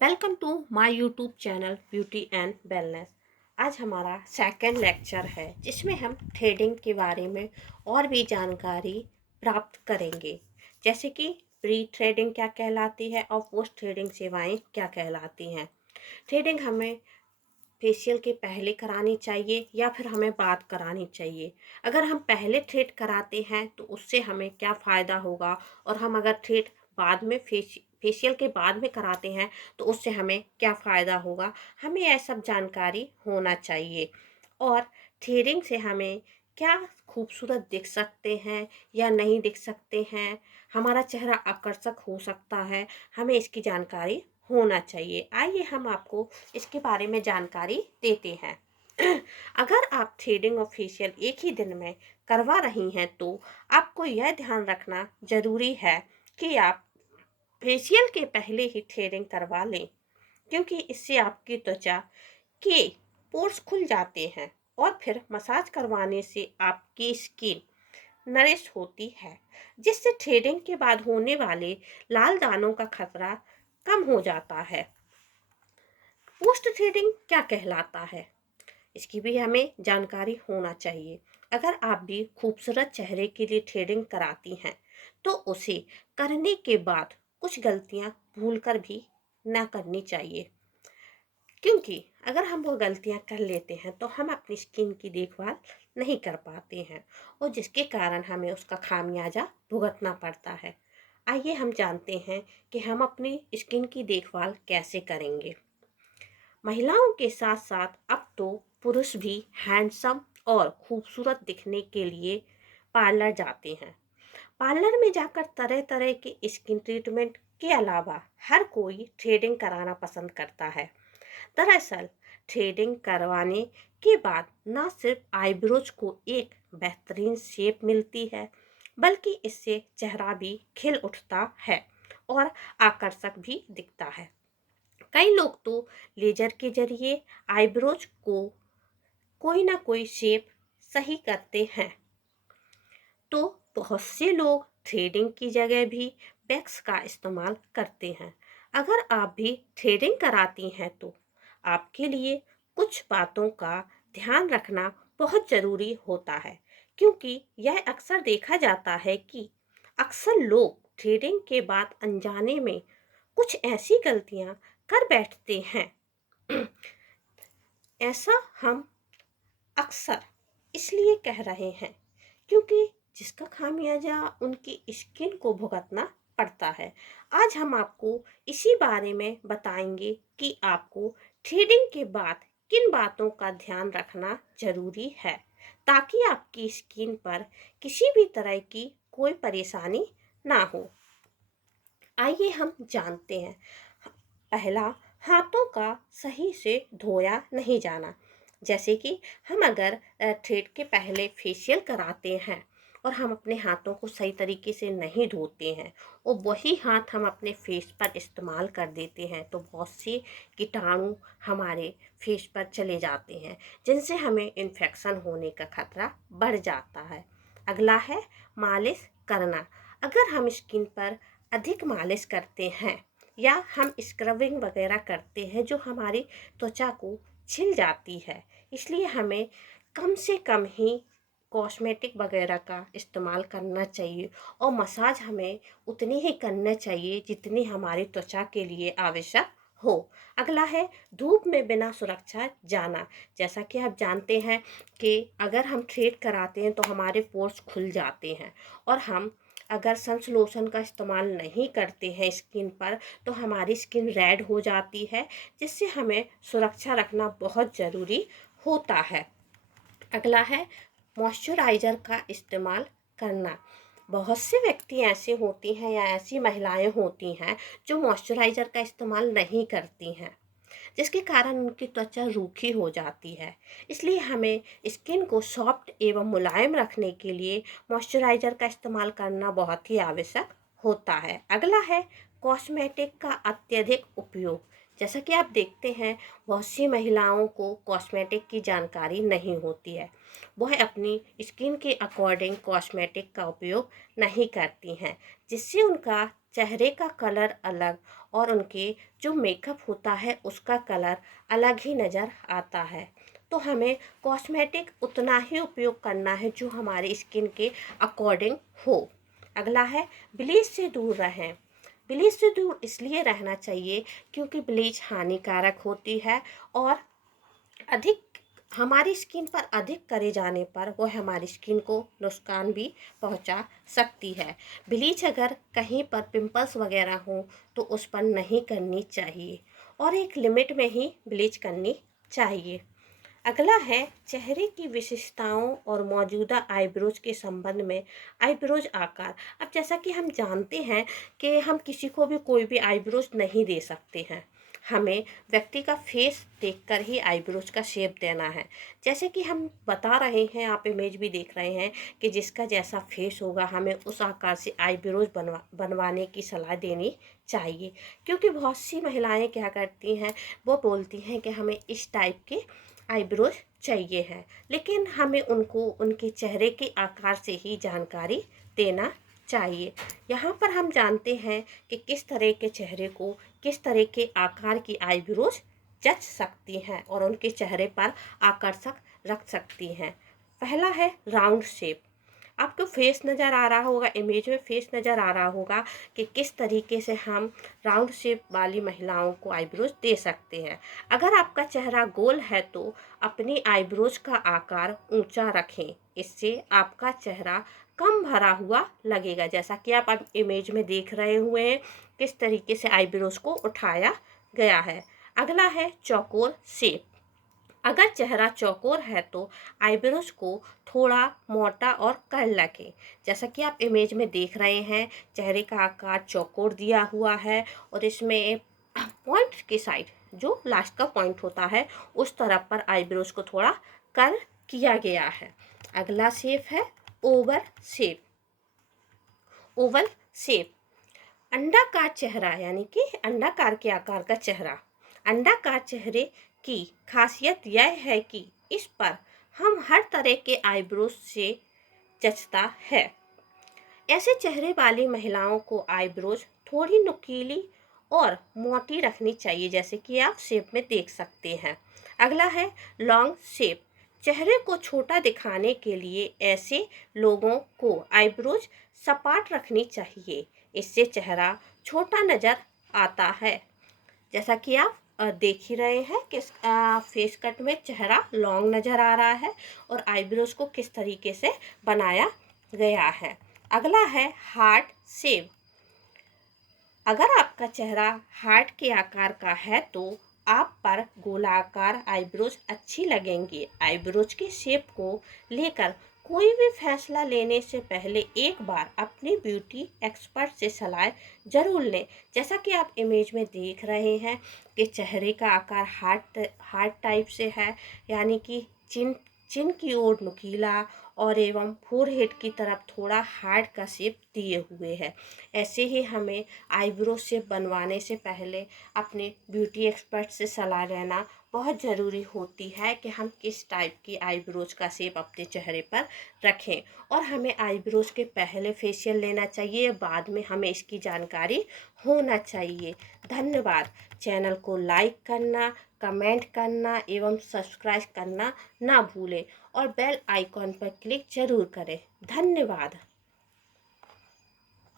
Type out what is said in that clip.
Welcome to my YouTube channel beauty and wellness. आज हमारा second lecture है जिसमें हम थ्रेडिंग के बारे में और भी जानकारी प्राप्त करेंगे, जैसे कि प्री थ्रेडिंग क्या कहलाती है और पोस्ट थ्रेडिंग सेवाएं क्या कहलाती हैं। थ्रेडिंग हमें फेशियल के पहले करानी चाहिए या फिर हमें बाद करानी चाहिए। अगर हम पहले थ्रेड कराते हैं तो उससे हमें क्या फ़ायदा होगा, और हम अगर थ्रेड बाद में फेशियल के बाद में कराते हैं तो उससे हमें क्या फ़ायदा होगा, हमें यह सब जानकारी होना चाहिए। और थ्रेडिंग से हमें क्या खूबसूरत दिख सकते हैं या नहीं दिख सकते हैं, हमारा चेहरा आकर्षक हो सकता है, हमें इसकी जानकारी होना चाहिए। आइए हम आपको इसके बारे में जानकारी देते हैं। अगर आप थ्रेडिंग और फेशियल एक ही दिन में करवा रही हैं तो आपको यह ध्यान रखना ज़रूरी है कि आप फेशियल के पहले ही थ्रेडिंग करवा लें, क्योंकि इससे आपकी त्वचा के पोर्स खुल जाते हैं और फिर मसाज करवाने से आपकी स्किन नरिश होती है, जिससे थ्रेडिंग के बाद होने वाले लाल दानों का खतरा कम हो जाता है। पोस्ट थ्रेडिंग क्या कहलाता है, इसकी भी हमें जानकारी होना चाहिए। अगर आप भी खूबसूरत चेहरे के लिए थ्रेडिंग कराती हैं तो उसे करने के बाद कुछ गलतियां भूलकर भी ना करनी चाहिए, क्योंकि अगर हम वो गलतियां कर लेते हैं तो हम अपनी स्किन की देखभाल नहीं कर पाते हैं और जिसके कारण हमें उसका खामियाजा भुगतना पड़ता है। आइए हम जानते हैं कि हम अपनी स्किन की देखभाल कैसे करेंगे। महिलाओं के साथ साथ अब तो पुरुष भी हैंडसम और खूबसूरत दिखने के लिए पार्लर जाते हैं। पार्लर में जाकर तरह तरह के स्किन ट्रीटमेंट के अलावा हर कोई थ्रेडिंग कराना पसंद करता है। दरअसल थ्रेडिंग करवाने के बाद न सिर्फ आईब्रोज को एक बेहतरीन शेप मिलती है, बल्कि इससे चेहरा भी खिल उठता है और आकर्षक भी दिखता है। कई लोग तो लेजर के जरिए आईब्रोज को कोई ना कोई शेप सही करते हैं, तो बहुत से लोग थ्रेडिंग की जगह भी वैक्स का इस्तेमाल करते हैं। अगर आप भी थ्रेडिंग कराती हैं तो आपके लिए कुछ बातों का ध्यान रखना बहुत ज़रूरी होता है, क्योंकि यह अक्सर देखा जाता है कि अक्सर लोग थ्रेडिंग के बाद अनजाने में कुछ ऐसी गलतियां कर बैठते हैं। ऐसा हम अक्सर इसलिए कह रहे हैं क्योंकि जिसका खामियाजा उनकी स्किन को भुगतना पड़ता है। आज हम आपको इसी बारे में बताएंगे कि आपको थ्रेडिंग के बाद किन बातों का ध्यान रखना जरूरी है, ताकि आपकी स्किन पर किसी भी तरह की कोई परेशानी ना हो। आइए हम जानते हैं। पहला, हाथों का सही से धोया नहीं जाना। जैसे कि हम अगर थ्रेड के पहले फेशियल कराते हैं और हम अपने हाथों को सही तरीके से नहीं धोते हैं और वही हाथ हम अपने फेस पर इस्तेमाल कर देते हैं तो बहुत से कीटाणु हमारे फेस पर चले जाते हैं, जिनसे हमें इन्फेक्शन होने का खतरा बढ़ जाता है। अगला है मालिश करना। अगर हम स्किन पर अधिक मालिश करते हैं या हम स्क्रबिंग वगैरह करते हैं जो हमारी त्वचा को छिल जाती है, इसलिए हमें कम से कम ही कॉस्मेटिक वगैरह का इस्तेमाल करना चाहिए और मसाज हमें उतनी ही करना चाहिए जितनी हमारी त्वचा के लिए आवश्यक हो। अगला है धूप में बिना सुरक्षा जाना। जैसा कि आप जानते हैं कि अगर हम थ्रेड कराते हैं तो हमारे पोर्स खुल जाते हैं और हम अगर सन्स लोशन का इस्तेमाल नहीं करते हैं स्किन पर तो हमारी स्किन रेड हो जाती है, जिससे हमें सुरक्षा रखना बहुत ज़रूरी होता है। अगला है मॉइस्चराइज़र का इस्तेमाल करना। बहुत से व्यक्ति ऐसे होती हैं या ऐसी महिलाएं होती हैं जो मॉइस्चराइज़र का इस्तेमाल नहीं करती हैं, जिसके कारण उनकी त्वचा रूखी हो जाती है। इसलिए हमें स्किन को सॉफ्ट एवं मुलायम रखने के लिए मॉइस्चराइज़र का इस्तेमाल करना बहुत ही आवश्यक होता है। अगला है कॉस्मेटिक का अत्यधिक उपयोग। जैसा कि आप देखते हैं बहुत सी महिलाओं को कॉस्मेटिक की जानकारी नहीं होती है, वह अपनी स्किन के अकॉर्डिंग कॉस्मेटिक का उपयोग नहीं करती हैं, जिससे उनका चेहरे का कलर अलग और उनके जो मेकअप होता है उसका कलर अलग ही नज़र आता है। तो हमें कॉस्मेटिक उतना ही उपयोग करना है जो हमारी स्किन के अकॉर्डिंग हो। अगला है ब्लीच से दूर रहें। ब्लीच से दूर इसलिए रहना चाहिए क्योंकि ब्लीच हानिकारक होती है और अधिक हमारी स्किन पर अधिक करे जाने पर वह हमारी स्किन को नुकसान भी पहुंचा सकती है। ब्लीच अगर कहीं पर पिंपल्स वगैरह हो तो उस पर नहीं करनी चाहिए और एक लिमिट में ही ब्लीच करनी चाहिए। अगला है चेहरे की विशेषताओं और मौजूदा आईब्रोज के संबंध में। आईब्रोज आकार, अब जैसा कि हम जानते हैं कि हम किसी को भी कोई भी आईब्रोज नहीं दे सकते हैं। हमें व्यक्ति का फेस देखकर ही आईब्रोज का शेप देना है। जैसे कि हम बता रहे हैं, आप इमेज भी देख रहे हैं कि जिसका जैसा फेस होगा हमें उस आकार से आईब्रोज बनवाने की सलाह देनी चाहिए। क्योंकि बहुत सी महिलाएं क्या करती हैं, वो बोलती हैं कि हमें इस टाइप के आईब्रोज चाहिए है, लेकिन हमें उनको उनके चेहरे के आकार से ही जानकारी देना चाहिए। यहाँ पर हम जानते हैं कि किस तरह के चेहरे को किस तरह के आकार की आईब्रोज जच सकती हैं और उनके चेहरे पर आकर्षक रख सकती हैं। पहला है राउंड शेप। आपको फेस नज़र आ रहा होगा, इमेज में फेस नज़र आ रहा होगा कि किस तरीके से हम राउंड शेप वाली महिलाओं को आईब्रोज दे सकते हैं। अगर आपका चेहरा गोल है तो अपनी आईब्रोज का आकार ऊंचा रखें, इससे आपका चेहरा कम भरा हुआ लगेगा। जैसा कि आप इमेज में देख रहे हुए हैं किस तरीके से आईब्रोज को उठाया गया है। अगला है चौकोर शेप। अगर चेहरा चौकोर है तो आईब्रोज को थोड़ा मोटा और कर्ल रखें। जैसा कि आप इमेज में देख रहे हैं चेहरे का आकार चौकोर दिया हुआ है और इसमें पॉइंट की साइड जो लास्ट का पॉइंट होता है उस तरफ पर आईब्रोज को थोड़ा कर्ल किया गया है। अगला शेप है ओवल शेप। ओवल शेप अंडाकार चेहरा यानी कि अंडाकार के आकार का चेहरा। अंडाकार चेहरे की खासियत यह है कि इस पर हम हर तरह के आईब्रोज से जचता है। ऐसे चेहरे वाली महिलाओं को आईब्रोज थोड़ी नुकीली और मोटी रखनी चाहिए, जैसे कि आप शेप में देख सकते हैं। अगला है लॉन्ग शेप। चेहरे को छोटा दिखाने के लिए ऐसे लोगों को आईब्रोज सपाट रखनी चाहिए, इससे चेहरा छोटा नज़र आता है। जैसा कि आप देख ही रहे हैं कि फेस कट में चेहरा लॉन्ग नज़र आ रहा है और आईब्रोज को किस तरीके से बनाया गया है। अगला है हार्ट शेप। अगर आपका चेहरा हार्ट के आकार का है तो आप पर गोलाकार आईब्रोज अच्छी लगेंगी। आईब्रोज के शेप को लेकर कोई भी फैसला लेने से पहले एक बार अपने ब्यूटी एक्सपर्ट से सलाह ज़रूर लें। जैसा कि आप इमेज में देख रहे हैं कि चेहरे का आकार हार्ट टाइप से है, यानी कि चिन की ओर नुकीला और एवं फोरहेड की तरफ थोड़ा हार्ट का शेप दिए हुए है। ऐसे ही हमें आईब्रो शेप बनवाने से पहले अपने ब्यूटी एक्सपर्ट से सलाह लेना बहुत ज़रूरी होती है कि हम किस टाइप की आईब्रोज का शेप अपने चेहरे पर रखें और हमें आईब्रोज के पहले फेशियल लेना चाहिए या बाद में हमें इसकी जानकारी होना चाहिए। धन्यवाद। चैनल को लाइक करना, कमेंट करना एवं सब्सक्राइब करना ना भूलें और बेल आइकॉन पर क्लिक ज़रूर करें। धन्यवाद।